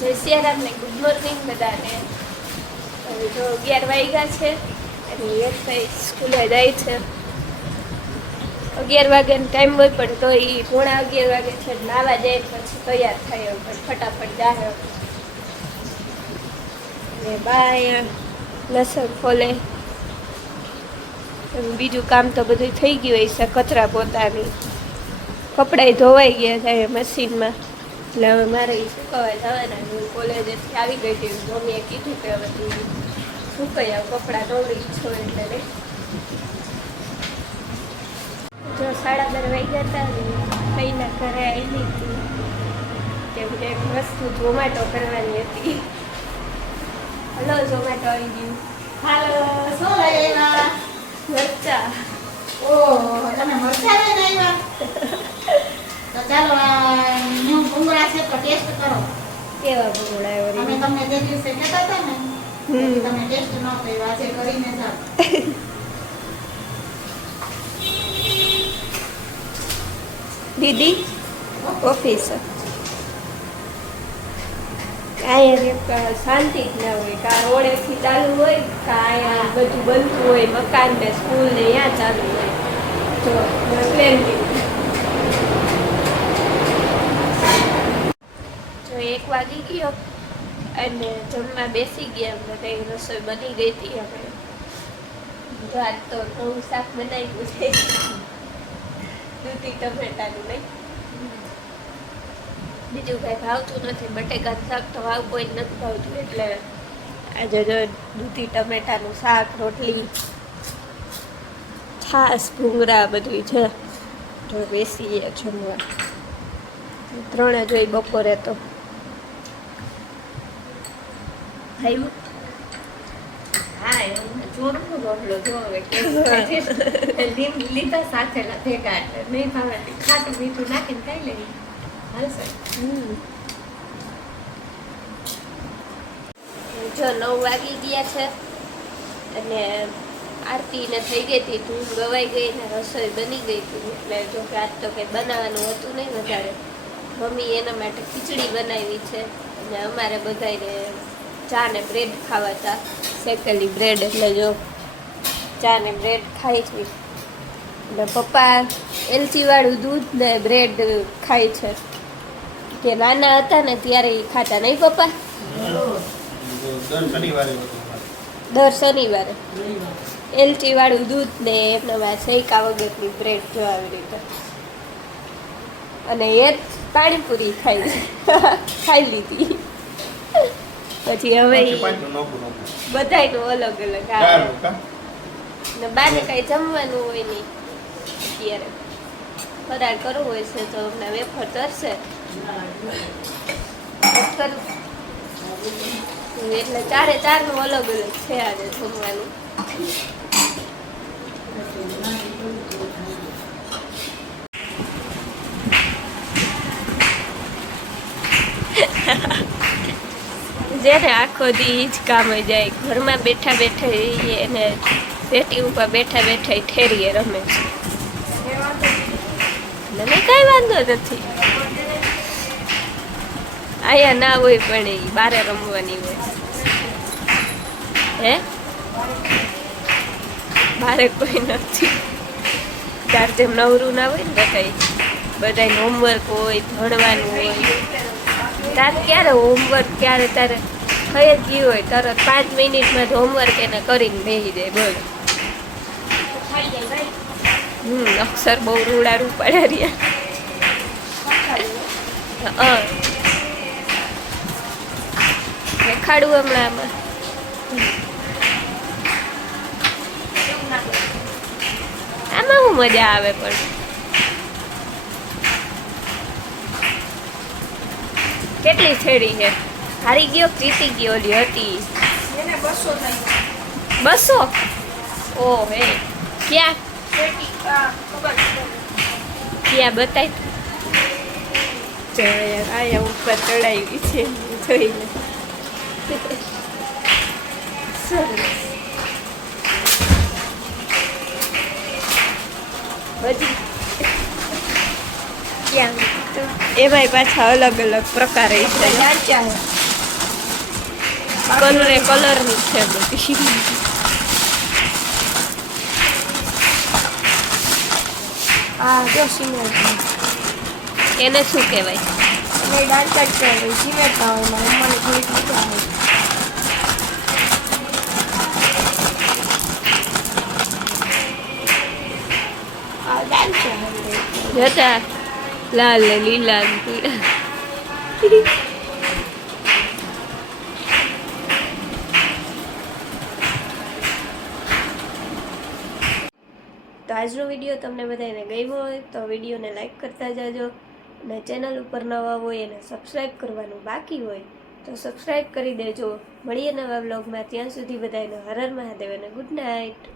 જય સિયારામ ને good morning બધાને. જો 11 વાગ્યા છે અને એક ભાઈ સ્કૂલે જાય છે. 11 વાગ્યાનો ટાઈમ હોય પણ તો એ 11:30 વાગે છે નાવા જાય પછી તૈયાર થાય પણ ફટાફટ જાય. ને બા અહીંયા લસણ ફોલે. બીજું કામ તો બધું થઈ ગયું હોય છે, કચરા પોતાની કપડાં ધોવાઈ ગયા છે મશીનમાં. એટલે હવે મારે સુકવવા જવાના. હું કોલેજેથી આવી ગઈ હતી, મમ્મીએ કીધું કે હવે તું સુકાઈ આવ, કપડાં નવરી છો એટલે ને. જો 12:30 વાગ્યા હતા ને કઈના ઘરે આવી હતી કેમ કે એક વસ્તુ ઝોમેટો કરવાની હતી. હલો, ઝોમેટો આવી ગયું. હાલો, શું લઈ આવ્યા? મરચા. ઓહ, તમે મરચા લઈને આવ્યા? તો ચાલો, ન્યુ ભૂંગળા છે તો ટેસ્ટ કરો. કેવા ભૂંગળા અમે વળી? તમને તે દિવસે કહેતા હતા ને કે તમે ટેસ્ટ ન કર્યો, આજે કરીને જાઓ. દીદી ઓફિસ અહીંયા શાંતિ જ ના હોય. કા રોડેથી ચાલુ હોય, કા અહીંયા બધું બનતું હોય, મકાન ને સ્કૂલ ને ત્યાં ચાલુ હોય. જો પ્લેન જો 1 વાગી ગયો અને જમવા બેસી ગયા. બધા રસોઈ બની ગઈ હતી. આપણે આજ તો નવું શાક બનાવ્યું છે, દૂધી ટમેટાનું. નહીં, બીજું કઈ ભાવતું નથી. બટેકાનું શાક તો ભાવ કોઈ જ નથી ભાવતું, એટલે આજે જો દૂધી ટમેટાનું શાક, રોટલી, છાશ, ભૂંગળા બધું છે. જો બેસીએ જમવા. 3 જોઈ બપોરે તો ખાયું. હા, એવું ચોરનો રોટલો જો હવે કેવું થાય છે. લીધા સાથેના ભેગા એટલે નહીં ભાવે. ખાટું મીઠું નાખીને ખાઈ લેવી હાલશે. જો 9 વાગી ગયા છે અને આરતી ને થઈ ગઈ હતી, ધૂમ ગવાઈ ગઈ ને રસોઈ બની ગઈ હતી. એટલે જો કે આજ તો કંઈ બનાવવાનું હતું નહીં વધારે. મમ્મી એના માટે ખીચડી બનાવી છે અને અમારે બધાને ચા ને બ્રેડ ખાવા હતા, શેકેલી બ્રેડ. એટલે જો ચા ને બ્રેડ ખાઈ છે. અને પપ્પા એલચી વાળું દૂધ ને બ્રેડ ખાય છે. કે નાના હતા ને ત્યારે એ ખાતા નહીં પપ્પા? દર શનિવારે એલચી વાળું દૂધ ને એમના શેકા વગરની બ્રેડ જો આવી રીતે. અને એ પાણીપુરી ખાઈ લીધી. પછી હવે બધાયનું અલગ અલગ આવે ને બાને કઈ જમવાનું હોય નહીં. અત્યારે ફરાર કરવું હોય છે તો હમણાં વેફર તરશે એટલે 4 નું અલગ અલગ છે આજે જમવાનું. જેને આખો દી જ કામ જાય, ઘરમાં બેઠા બેઠા એને પેટી ઉપર બેઠા બેઠા ઠેરીએ રમે છે. મને કઈ વાંધો નથી. અહીંયા ના હોય પણ એ બારે રમવાની હોય. હે, બારે કોઈ નથી. તાર જેમ નવરું ના હોય ને બધાય હોમવર્ક હોય, ભણવાનું હોય. તારે ક્યારે હોમવર્ક, ક્યારે તારે થઈ જ ગયું હોય તરત 5 મિનિટમાં જ હોમવર્ક એને કરીને બેસી જાય. બોલ, અક્ષર બહુ રૂડારું પડે રહ્યા. દેખાડું હમણાં આમાં. આમાં શું મજા આવે પણ. કેટલી છેડી છે? હારી ગયો, જીતી ગયો. ઓલી હતી 200. ઓ હે, ક્યાં ક્યાં બતાય? આયા ઉપર ચડાવી છે, જોઈ લે. સરસ. હજી ક્યાં એમાંય પાછા અલગ અલગ પ્રકારે છે. કલરની છે બધી. આ જો સિમેન્ટ એને શું કહેવાય? અને દાંતક છે સિમેન્ટ ના હોય મારા મમ્માને થોડીક નીકળા હોય. આ દાંત છે જોતા લાલ ને લીલા ને પીળા. તો આજનો વિડીયો તમને બધાને ગમ્યો હોય તો વિડીયોને લાઈક કરતા જાજો, અને ચેનલ ઉપર નવા હોય અને સબસ્ક્રાઈબ કરવાનું બાકી હોય તો સબસ્ક્રાઈબ કરી દેજો. મળીએ નવા બ્લોગમાં, ત્યાં સુધી બધાને હર હર મહાદેવ અને ગુડ નાઇટ.